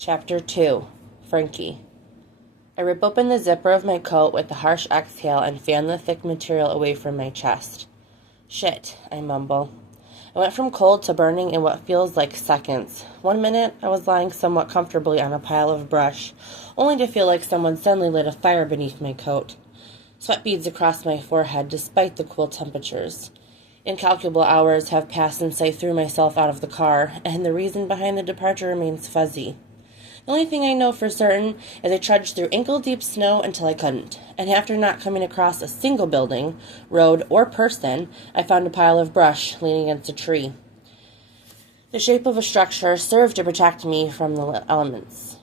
Chapter 2. Frankie. I rip open the zipper of my coat with a harsh exhale and fan the thick material away from my chest. Shit, I mumble. I went from cold to burning in what feels like seconds. 1 minute, I was lying somewhat comfortably on a pile of brush, only to feel like someone suddenly lit a fire beneath my coat. Sweat beads across my forehead despite the cool temperatures. Incalculable hours have passed since I threw myself out of the car, and the reason behind the departure remains fuzzy. The only thing I know for certain is I trudged through ankle-deep snow until I couldn't, and after not coming across a single building, road, or person, I found a pile of brush leaning against a tree. The shape of a structure served to protect me from the elements.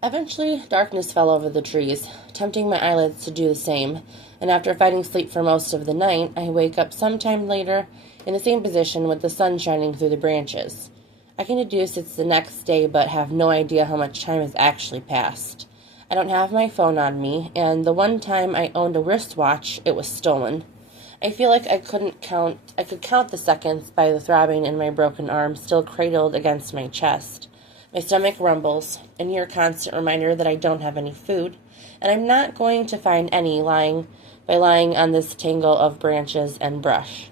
Eventually, darkness fell over the trees, tempting my eyelids to do the same, and after fighting sleep for most of the night, I wake up sometime later in the same position with the sun shining through the branches. I can deduce it's the next day, but have no idea how much time has actually passed. I don't have my phone on me, and the one time I owned a wristwatch, it was stolen. I feel like I could count the seconds by the throbbing in my broken arm still cradled against my chest. My stomach rumbles, a near constant reminder that I don't have any food, and I'm not going to find any lying on this tangle of branches and brush.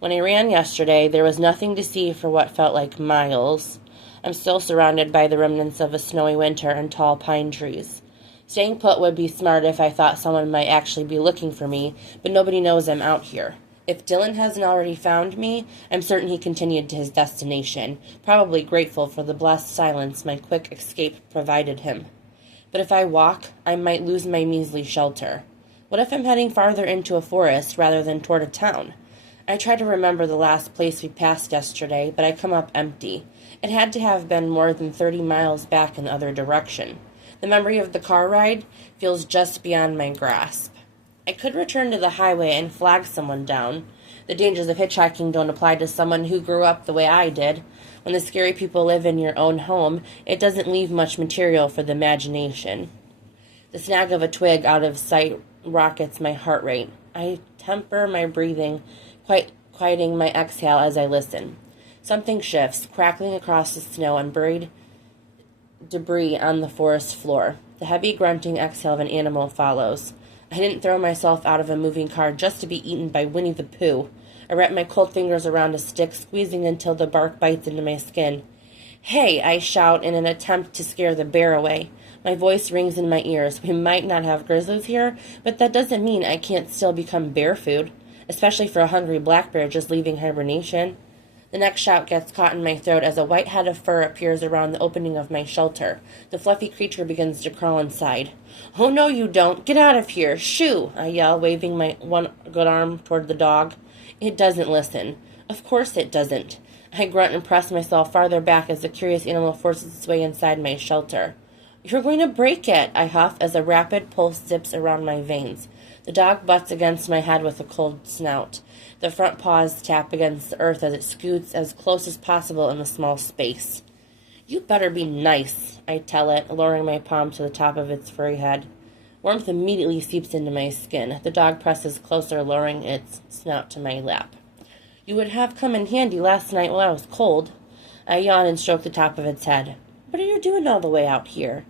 When I ran yesterday, there was nothing to see for what felt like miles. I'm still surrounded by the remnants of a snowy winter and tall pine trees. Staying put would be smart if I thought someone might actually be looking for me, but nobody knows I'm out here. If Dylan hasn't already found me, I'm certain he continued to his destination, probably grateful for the blessed silence my quick escape provided him. But if I walk, I might lose my measly shelter. What if I'm heading farther into a forest rather than toward a town? I try to remember the last place we passed yesterday, but I come up empty. It had to have been more than 30 miles back in the other direction. The memory of the car ride feels just beyond my grasp. I could return to the highway and flag someone down. The dangers of hitchhiking don't apply to someone who grew up the way I did. When the scary people live in your own home, it doesn't leave much material for the imagination. The snag of a twig out of sight rockets my heart rate. I temper my breathing, quieting my exhale as I listen. Something shifts, crackling across the snow and buried debris on the forest floor. The heavy grunting exhale of an animal follows. I didn't throw myself out of a moving car just to be eaten by Winnie the Pooh. I wrap my cold fingers around a stick, squeezing until the bark bites into my skin. "Hey!" I shout in an attempt to scare the bear away. My voice rings in my ears. We might not have grizzlies here, but that doesn't mean I can't still become bear food, especially for a hungry black bear just leaving hibernation. The next shout gets caught in my throat as a white head of fur appears around the opening of my shelter. The fluffy creature begins to crawl inside. "Oh, no, you don't. Get out of here. Shoo!" I yell, waving my one good arm toward the dog. It doesn't listen. Of course it doesn't. I grunt and press myself farther back as the curious animal forces its way inside my shelter. "You're going to break it," I huff as a rapid pulse zips around my veins. The dog butts against my head with a cold snout. The front paws tap against the earth as it scoots as close as possible in the small space. "You better be nice," I tell it, lowering my palm to the top of its furry head. Warmth immediately seeps into my skin. The dog presses closer, lowering its snout to my lap. "You would have come in handy last night while I was cold." I yawn and stroke the top of its head. "What are you doing all the way out here?"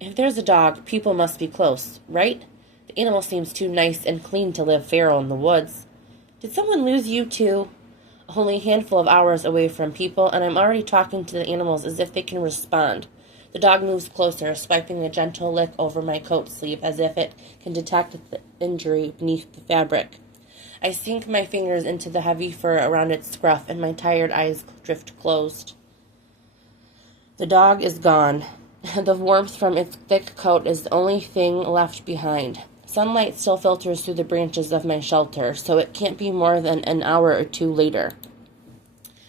If there's a dog, people must be close, right? The animal seems too nice and clean to live feral in the woods. Did someone lose you too? Only a handful of hours away from people, and I'm already talking to the animals as if they can respond. The dog moves closer, swiping a gentle lick over my coat sleeve as if it can detect the injury beneath the fabric. I sink my fingers into the heavy fur around its scruff, and my tired eyes drift closed. The dog is gone. The warmth from its thick coat is the only thing left behind. Sunlight still filters through the branches of my shelter, so it can't be more than an hour or two later.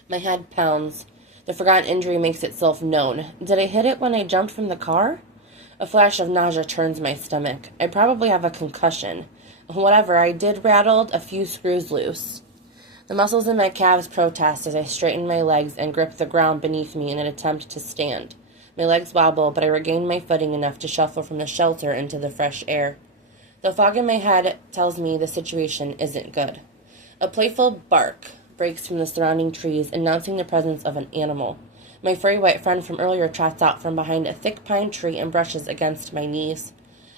My head pounds. The forgotten injury makes itself known. Did I hit it when I jumped from the car? A flash of nausea turns my stomach. I probably have a concussion. Whatever I did rattled a few screws loose. The muscles in my calves protest as I straighten my legs and grip the ground beneath me in an attempt to stand. My legs wobble, but I regain my footing enough to shuffle from the shelter into the fresh air. The fog in my head tells me the situation isn't good. A playful bark breaks from the surrounding trees, announcing the presence of an animal. My furry white friend from earlier trots out from behind a thick pine tree and brushes against my knees.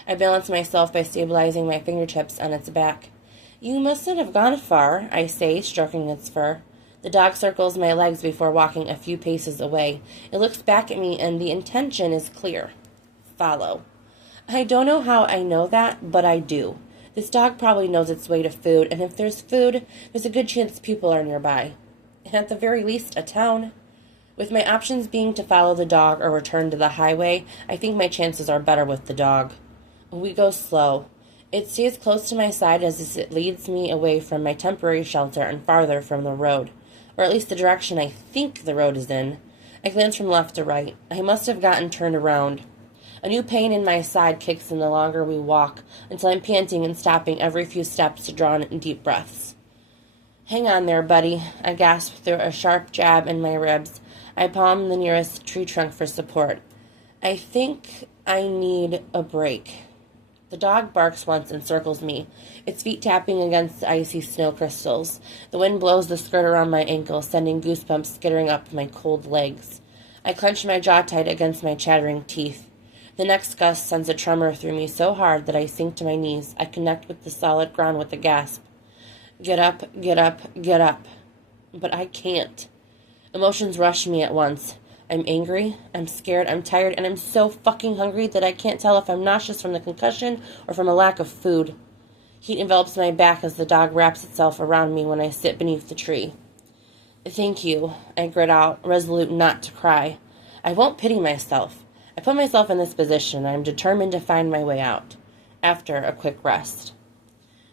I balance myself by stabilizing my fingertips on its back. You mustn't have gone far, I say, stroking its fur. The dog circles my legs before walking a few paces away. It looks back at me, and the intention is clear. Follow. I don't know how I know that, but I do. This dog probably knows its way to food, and if there's food, there's a good chance people are nearby. And at the very least, a town. With my options being to follow the dog or return to the highway, I think my chances are better with the dog. We go slow. It stays close to my side as it leads me away from my temporary shelter and farther from the road, or at least the direction I think the road is in. I glance from left to right. I must have gotten turned around. A new pain in my side kicks in the longer we walk, until I'm panting and stopping every few steps to draw in deep breaths. Hang on there, buddy, I gasp through a sharp jab in my ribs. I palm the nearest tree trunk for support. I think I need a break. The dog barks once and circles me, its feet tapping against the icy snow crystals. The wind blows the skirt around my ankle, sending goosebumps skittering up my cold legs. I clench my jaw tight against my chattering teeth. The next gust sends a tremor through me so hard that I sink to my knees. I connect with the solid ground with a gasp. Get up, get up, get up. But I can't. Emotions rush me at once. I'm angry, I'm scared, I'm tired, and I'm so fucking hungry that I can't tell if I'm nauseous from the concussion or from a lack of food. Heat envelops my back as the dog wraps itself around me when I sit beneath the tree. Thank you, I grit out, resolute not to cry. I won't pity myself. I put myself in this position, and I'm determined to find my way out, after a quick rest.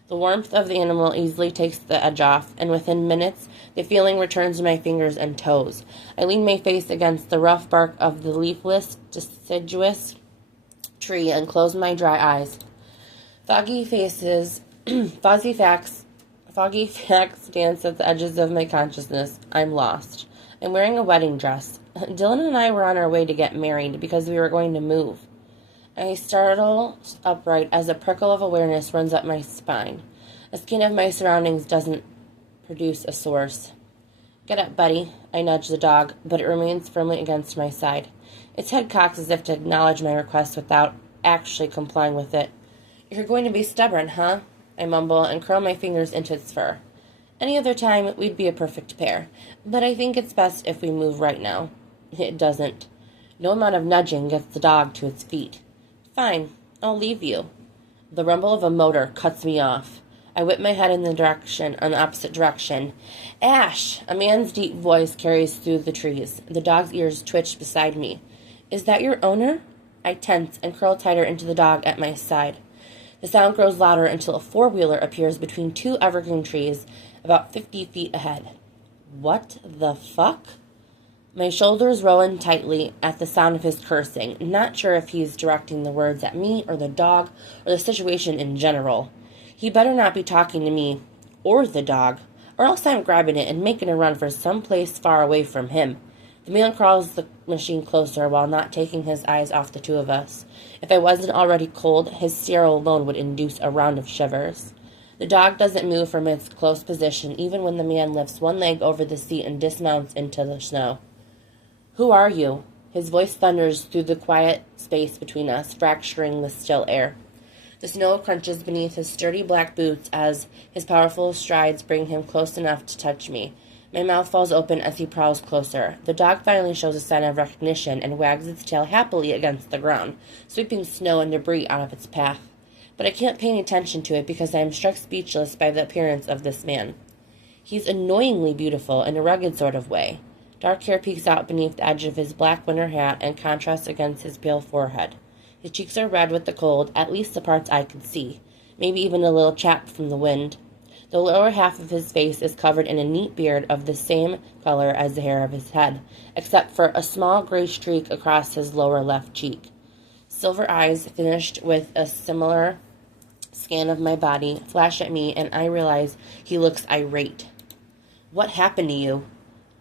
The warmth of the animal easily takes the edge off, and within minutes, the feeling returns to my fingers and toes. I lean my face against the rough bark of the leafless, deciduous tree and close my dry eyes. Foggy facts dance at the edges of my consciousness. I'm lost. I'm wearing a wedding dress. Dylan and I were on our way to get married because we were going to move. I startle upright as a prickle of awareness runs up my spine. The skin of my surroundings doesn't produce a source. Get up, buddy. I nudge the dog, but it remains firmly against my side. Its head cocks as if to acknowledge my request without actually complying with it. You're going to be stubborn, huh? I mumble and curl my fingers into its fur. Any other time, we'd be a perfect pair, but I think it's best if we move right now. It doesn't. No amount of nudging gets the dog to its feet. Fine, I'll leave you. The rumble of a motor cuts me off. I whip my head in the opposite direction. Ash! A man's deep voice carries through the trees. The dog's ears twitch beside me. Is that your owner? I tense and curl tighter into the dog at my side. The sound grows louder until a four-wheeler appears between two evergreen trees about 50 feet ahead. What the fuck? My shoulders roll in tightly at the sound of his cursing, not sure if he's directing the words at me or the dog or the situation in general. He better not be talking to me or the dog, or else I'm grabbing it and making a run for some place far away from him. The man crawls the machine closer while not taking his eyes off the two of us. If I wasn't already cold, his stare alone would induce a round of shivers. The dog doesn't move from its close position even when the man lifts one leg over the seat and dismounts into the snow. Who are you? His voice thunders through the quiet space between us, fracturing the still air. The snow crunches beneath his sturdy black boots as his powerful strides bring him close enough to touch me. My mouth falls open as he prowls closer. The dog finally shows a sign of recognition and wags its tail happily against the ground, sweeping snow and debris out of its path. But I can't pay any attention to it because I am struck speechless by the appearance of this man. He's annoyingly beautiful in a rugged sort of way. Dark hair peeks out beneath the edge of his black winter hat and contrasts against his pale forehead. His cheeks are red with the cold, at least the parts I could see, maybe even a little chapped from the wind. The lower half of his face is covered in a neat beard of the same color as the hair of his head, except for a small gray streak across his lower left cheek. Silver eyes, finished with a similar scan of my body, flash at me, and I realize he looks irate. What happened to you?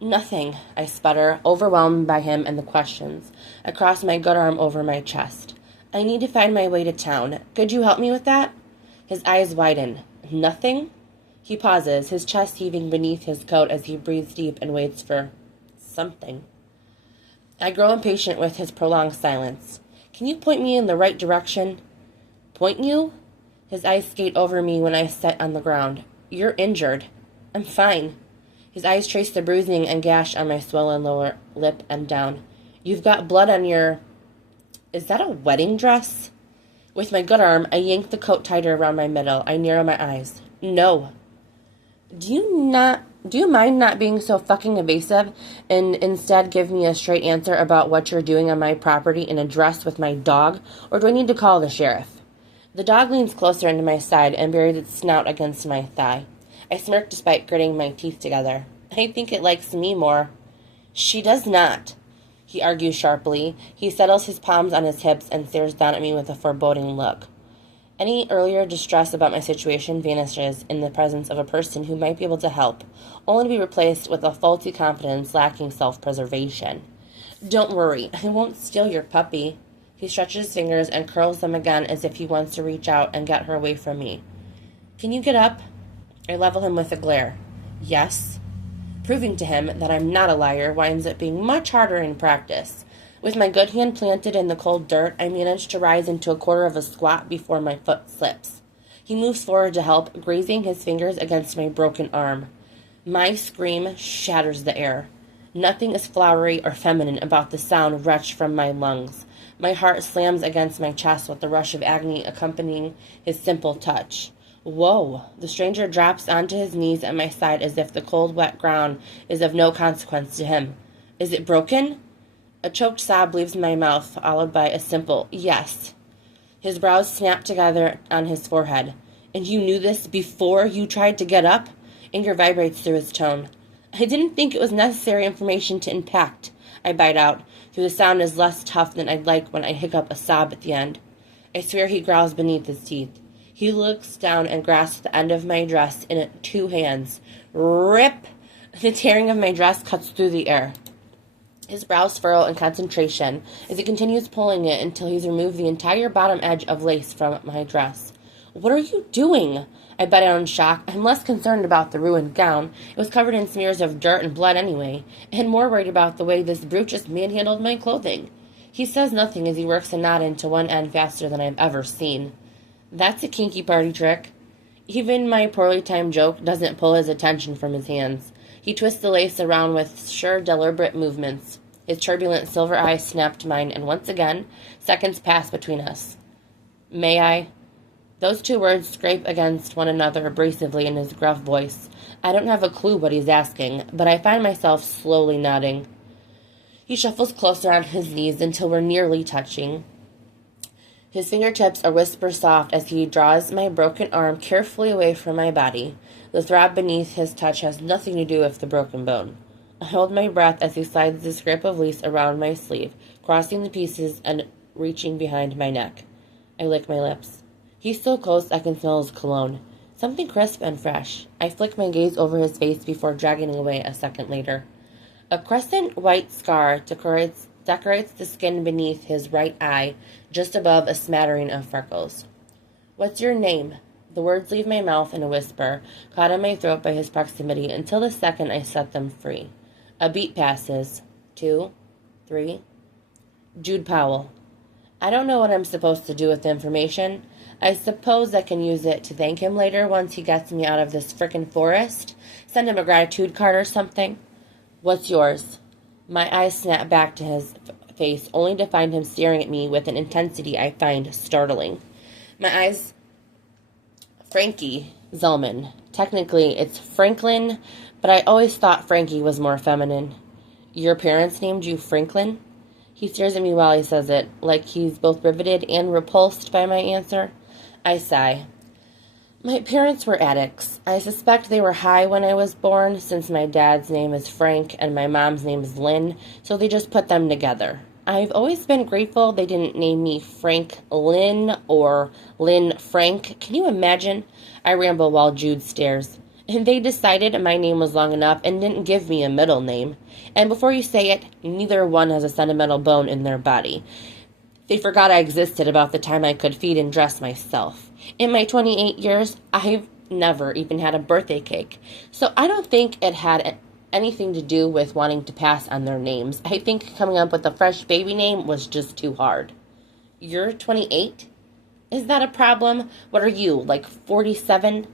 Nothing, I sputter, overwhelmed by him and the questions. I cross my good arm over my chest. I need to find my way to town. Could you help me with that? His eyes widen. Nothing? He pauses, his chest heaving beneath his coat as he breathes deep and waits for something. I grow impatient with his prolonged silence. Can you point me in the right direction? Point you? His eyes skate over me when I sit on the ground. You're injured. I'm fine. His eyes trace the bruising and gash on my swollen lower lip and down. You've got blood on your... Is that a wedding dress? With my good arm, I yank the coat tighter around my middle. I narrow my eyes. No. Do you mind not being so fucking evasive and instead give me a straight answer about what you're doing on my property in a dress with my dog, or do I need to call the sheriff? The dog leans closer into my side and buries its snout against my thigh. I smirk despite gritting my teeth together. I think it likes me more. She does not, he argues sharply. He settles his palms on his hips and stares down at me with a foreboding look. Any earlier distress about my situation vanishes in the presence of a person who might be able to help, only to be replaced with a faulty confidence lacking self-preservation. Don't worry, I won't steal your puppy. He stretches his fingers and curls them again as if he wants to reach out and get her away from me. Can you get up? I level him with a glare. Yes. Proving to him that I'm not a liar winds up being much harder in practice. With my good hand planted in the cold dirt, I manage to rise into a quarter of a squat before my foot slips. He moves forward to help, grazing his fingers against my broken arm. My scream shatters the air. Nothing is flowery or feminine about the sound retched from my lungs. My heart slams against my chest with the rush of agony accompanying his simple touch. Whoa! The stranger drops onto his knees at my side as if the cold, wet ground is of no consequence to him. Is it broken? A choked sob leaves my mouth, followed by a simple yes. His brows snap together on his forehead. And you knew this before you tried to get up? Anger vibrates through his tone. I didn't think it was necessary information to impact. I bite out, though the sound is less tough than I'd like when I hiccup a sob at the end. I swear he growls beneath his teeth. He looks down and grasps the end of my dress in 2 hands. Rip! The tearing of my dress cuts through the air. His brows furrow in concentration as he continues pulling it until he's removed the entire bottom edge of lace from my dress. What are you doing? I bet out in shock. I'm less concerned about the ruined gown. It was covered in smears of dirt and blood anyway, and more worried about the way this brute just manhandled my clothing. He says nothing as he works a knot into one end faster than I've ever seen. That's a kinky party trick. Even my poorly timed joke doesn't pull his attention from his hands. He twists the lace around with sure, deliberate movements. His turbulent silver eyes snap to mine, and once again, seconds pass between us. May I? Those 2 words scrape against one another abrasively in his gruff voice. I don't have a clue what he's asking, but I find myself slowly nodding. He shuffles closer on his knees until we're nearly touching. His fingertips are whisper soft as he draws my broken arm carefully away from my body. The throb beneath his touch has nothing to do with the broken bone. I hold my breath as he slides the scrap of lace around my sleeve, crossing the pieces and reaching behind my neck. I lick my lips. He's so close I can smell his cologne. Something crisp and fresh. I flick my gaze over his face before dragging away a second later. A crescent white scar decorates the skin beneath his right eye, just above a smattering of freckles. What's your name? The words leave my mouth in a whisper, caught in my throat by his proximity until the second I set them free. A beat passes. 2, 3. Jude Powell. I don't know what I'm supposed to do with the information. I suppose I can use it to thank him later once he gets me out of this frickin' forest. Send him a gratitude card or something. What's yours? My eyes snap back to his face, only to find him staring at me with an intensity I find startling. My eyes... Frankie Zellman. Technically, it's Franklin, but I always thought Frankie was more feminine. Your parents named you Franklin? He stares at me while he says it, like he's both riveted and repulsed by my answer. I sigh. My parents were addicts. I suspect they were high when I was born, since my dad's name is Frank and my mom's name is Lynn, so they just put them together. I've always been grateful they didn't name me Frank Lynn or Lynn Frank. Can you imagine? I ramble while Jude stares. And they decided my name was long enough and didn't give me a middle name. And before you say it, neither one has a sentimental bone in their body. They forgot I existed about the time I could feed and dress myself. In my 28 years, I've never even had a birthday cake. So I don't think it had anything to do with wanting to pass on their names. I think coming up with a fresh baby name was just too hard. You're 28? Is that a problem? What are you, like 47?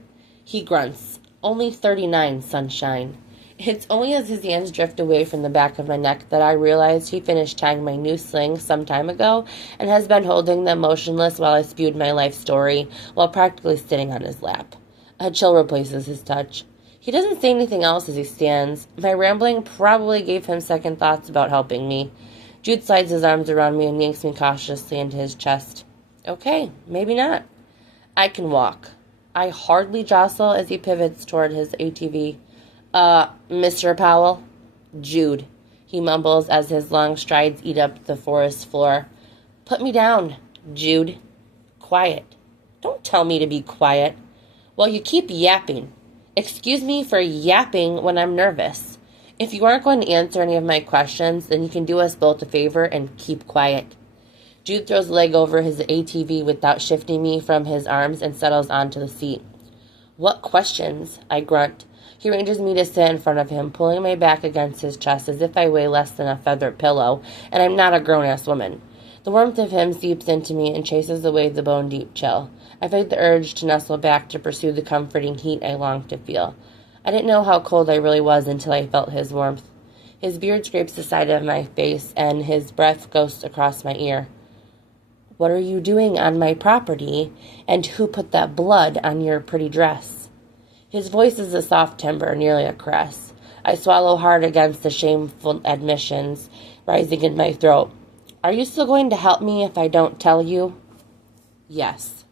He grunts. Only 39, sunshine. It's only as his hands drift away from the back of my neck that I realized he finished tying my new sling some time ago and has been holding them motionless while I spewed my life story while practically sitting on his lap. A chill replaces his touch. He doesn't say anything else as he stands. My rambling probably gave him second thoughts about helping me. Jude slides his arms around me and yanks me cautiously into his chest. Okay, maybe not. I can walk. I hardly jostle as he pivots toward his ATV. Mr. Powell? Jude, he mumbles as his long strides eat up the forest floor. Put me down, Jude. Quiet. Don't tell me to be quiet. Well, you keep yapping. Excuse me for yapping when I'm nervous. If you aren't going to answer any of my questions, then you can do us both a favor and keep quiet. Jude throws a leg over his ATV without shifting me from his arms and settles onto the seat. What questions? I grunt. He arranges me to sit in front of him, pulling my back against his chest as if I weigh less than a feather pillow, and I'm not a grown-ass woman. The warmth of him seeps into me and chases away the bone-deep chill. I fight the urge to nestle back to pursue the comforting heat I long to feel. I didn't know how cold I really was until I felt his warmth. His beard scrapes the side of my face, and his breath ghosts across my ear. What are you doing on my property, and who put that blood on your pretty dress? His voice is a soft timbre, nearly a caress. I swallow hard against the shameful admissions rising in my throat. Are you still going to help me if I don't tell you? Yes.